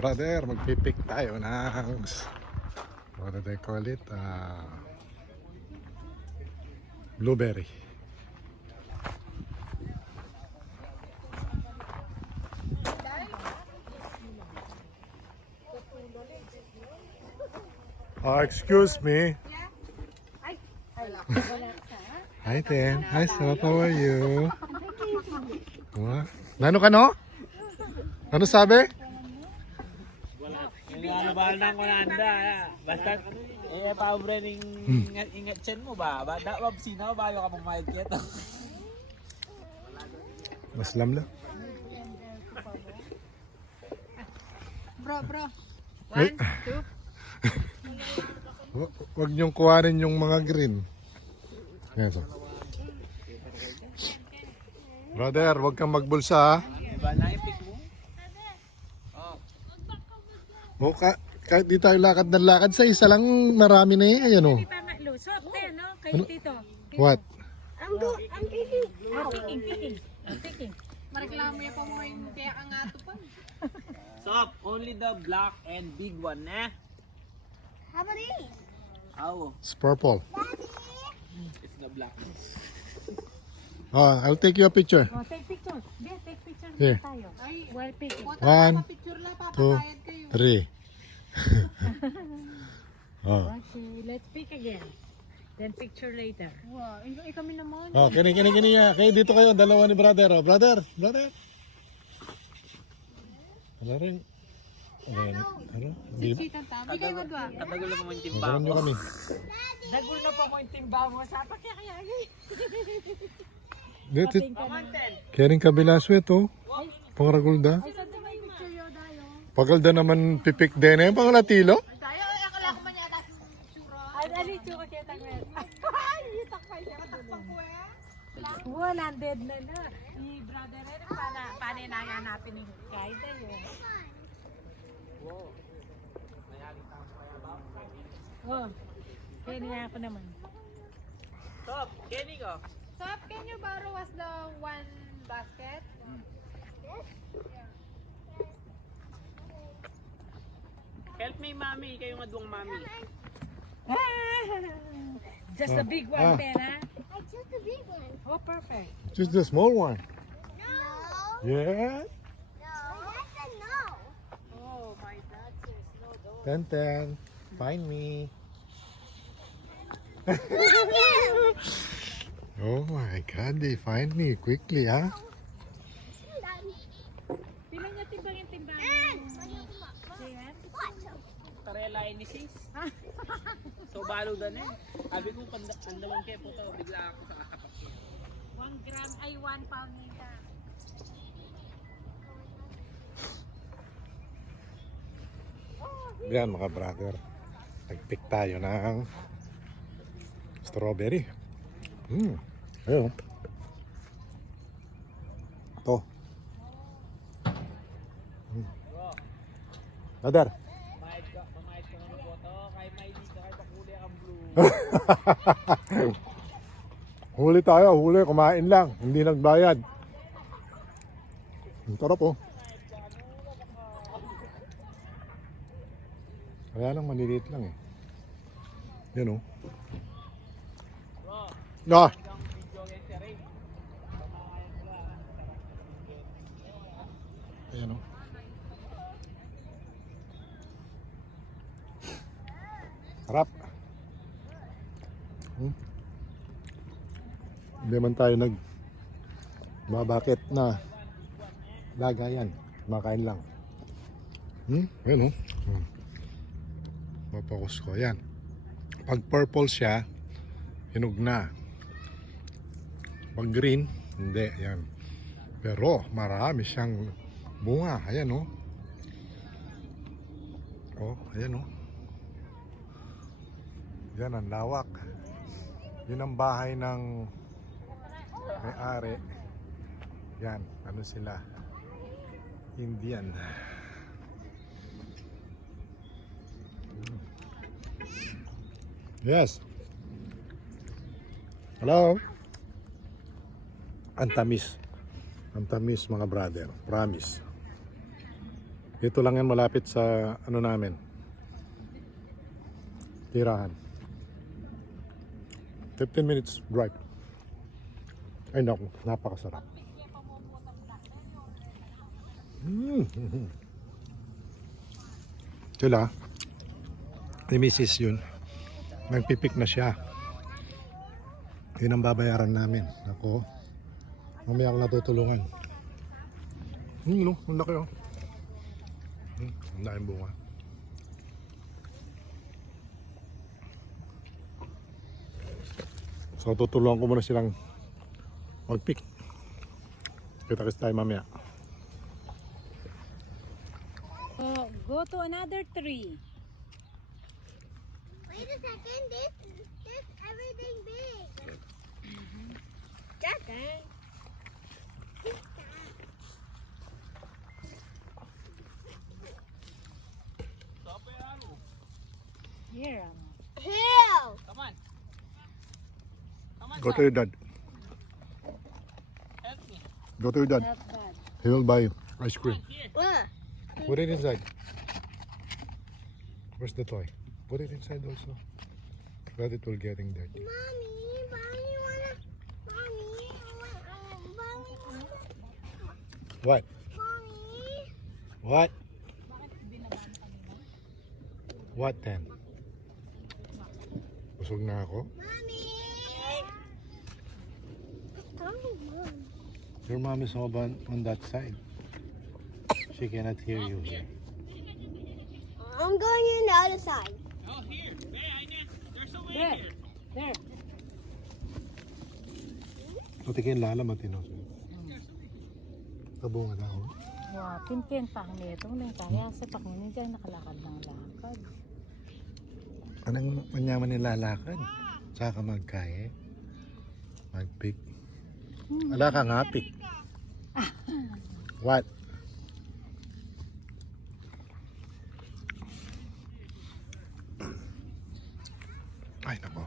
Brother, magpipik tayo ng what do they call it? Ah, blueberry. Oh, excuse me. Hi, Ten. Hi, Sop. How are you? What? Nano ka no? Ano sabi? Ano ba nang kunanda, basta eh pabre ning ingat ingat chen mo ba? Ba da wab sina ba yo ka pumayag kito. Maslam lang. Bro, bro. One, two. Hu- Huwag niyong kuhanin yung mga green. Yan so. Brother, huwag kang magbulsa ha. Diba na ipik mo? O, ka, kahit di tayo lakad ng lakad sa isa lang marami na eh. Ayan o. Tama, lusot. Te, no? Kayo Ano? dito. What? I'm go, I'm picking. Ah, picking. I'm picking. Mareklamo yung pa mo yung kaya ka nga to pa. Stop, only the black and big one, eh? How about these? How? It's purple. It's the black. Ah, I'll take you a picture. Oh, take picture. Be, take picture Here. tayo. Ay, One, ka picture lang, two, three. oh. Okay, let's pick again. Then picture later. Wow, eh, kami naman. Oh, kini kini kini ya. Kayo dito kayo, dalawa ni brother. Oh, brother, brother. Ano rin? Ano? Ano? Hindi? Sitan ta. Bigay mo ba? Katagal mo yung timba Magalan nyo mo. kami. Dagul na pa mo yung timba mo sa pakyakayagi. Na. kaya rin kabila swet oh. Pangragulda. Pagalda naman pipik din eh. Pangalatilo. Tangwet. Ay, takpay siya. Matakpang ko eh. Na na. Ni brother rin, pana, pana na hanapin ni kahit tayo. Oh, kaya niya ako naman. Stop, Kenny ko. Sop, can you borrow us the one basket? Help me, mami. Kayo nga duwang mami. Just a big one, Ah. Tena. I chose the big one. Oh, perfect. Just the small one. No. Yeah. No. That's a no. Oh, my dad says no, don't. Ten ten. Find me. Oh my God, they find me quickly, ah. Pilang niya timbang yung timbang. Tarela ni sis. So balo dan eh. Sabi ko panda andaman kay puto bigla ako sa katapak. One gram, ay one pound na ka. Yan mga brother. Nagpick tayo ng strawberry. Hmm. Ayun. Ito. Brother. Mahid ka, ka ng boto kay may di ka kay pakuli ang blue. huli tayo, huli. Kumain lang. Hindi nagbayad. Ang tarap oh. Kaya lang maliliit lang eh. Yan oh. Ah! Ang video kay si Ray. Ayan oh. Sarap. Hmm. Hindi man tayo nag babakit na lagayan. Makain lang. Hmm? Ayan oh. Hmm. Mapokus ko. Ayan. Pag purple siya, hinog na. Pag green, hindi. Ayan. Pero marami siyang bunga. Ayan oh. Oh, ayan oh. Yan ang lawak. Yun ang bahay ng may-ari. Yan, ano sila? Indian. Yes. Hello. Ang tamis. Ang tamis mga brother. Promise. Dito lang yan malapit sa ano namin. Tirahan. 15 minutes drive. Ay naku, napakasarap. Mm. Sila, ni Mrs. yun, nagpipik na siya. Yun ang babayaran namin. Ako, mamaya ako natutulungan. Hmm, no, ang laki oh. Hmm, ang laking bunga. So tutulungan ko muna silang mag-pick. Kita-kits tayo mamaya. Oh, go to another tree. Wait a second, this this everything big. Jacket. Here, Go to your dad. Go to your dad. He will buy you ice cream. Here. What? Put it inside. Where's the toy? Put it inside also. But it will getting dirty. Mommy, mommy wanna, mommy, want, mommy wanna, What? mommy. What? What then? Busog na ako. Your mom is over on, on that side. She cannot hear you here. I'm going in the other side. Oh, here. Ines. There's a way There, here. there. Patikin lala matino. Tabungan ako. Wow, pinpin pa ang netong na kaya sa pakunin dyan nakalakad ng lakad. Anong manyaman nilalakad? Saka magkaye? Magpick? Ala ka nga, pick. What? Ay, nako.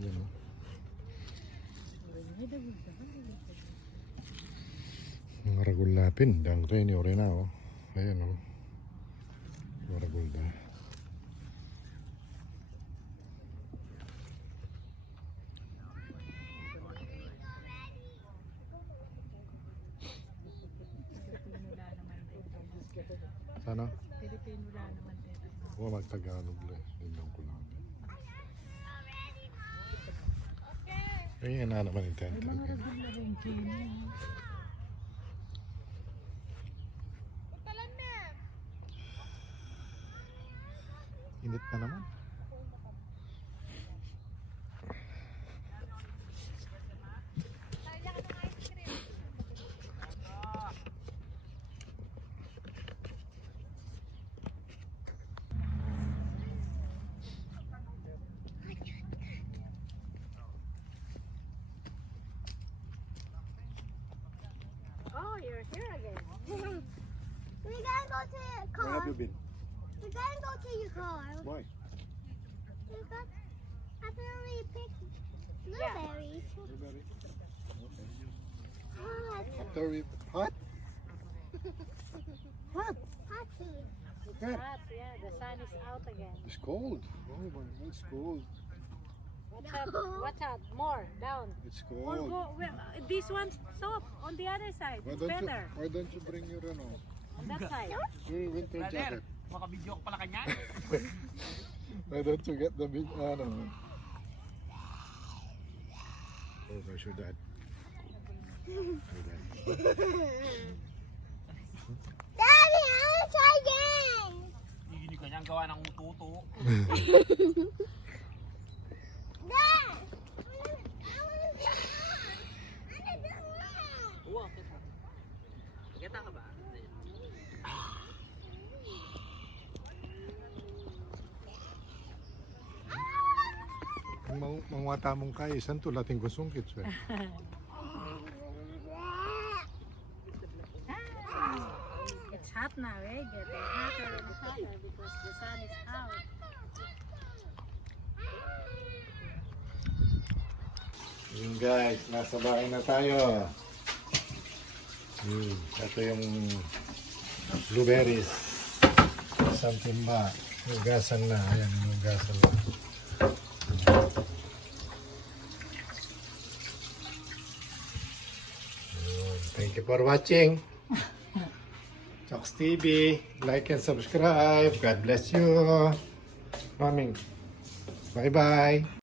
Yan o. Mga ragulapin, dang treni rin na o. Ayan o. Mga ragulda. Sana? Pilipino lang naman din. Oo, mag-Tagalog lang. Lang ko lang. Ayun na naman yung tent. Mga regular rin Jenny. Init na naman. You're here again. We gotta go to your Where have you been? We gotta go to your car. Why? We got, after we pick blueberries. Hot. After we... Hot? Hot. Hot tea. It's hot, yeah. The sun is out again. It's cold. Oh my God, it's cold. What's up? What's up? More down. It's Or cold. go. Well, uh, this one's soft on the other side. Why It's don't you, better why don't you bring your ano, on that side. your winter Brother, jacket? makabidyo ka pala kanya. Why don't you get the big ano? Oh, where's your dad? Your dad. Daddy, I wanna try again. Hindi ka niya gawa ng tuto. Dad. I wanna, I wanna do that. I wanna do that. Oo, kita. Kita ka ba? Ang mang mangwata mong kaya, isan to lating kusungkit siya. It's hot now, eh? Getting hotter and hotter because the sun is out. Yun guys, nasa bahay na tayo. Hmm, ito yung blueberries. Isang timba. Hugasan na. Ayan, hugasan na. Yun. Thank you for watching. Chox TV. Like and subscribe. God bless you. Maming. Bye-bye.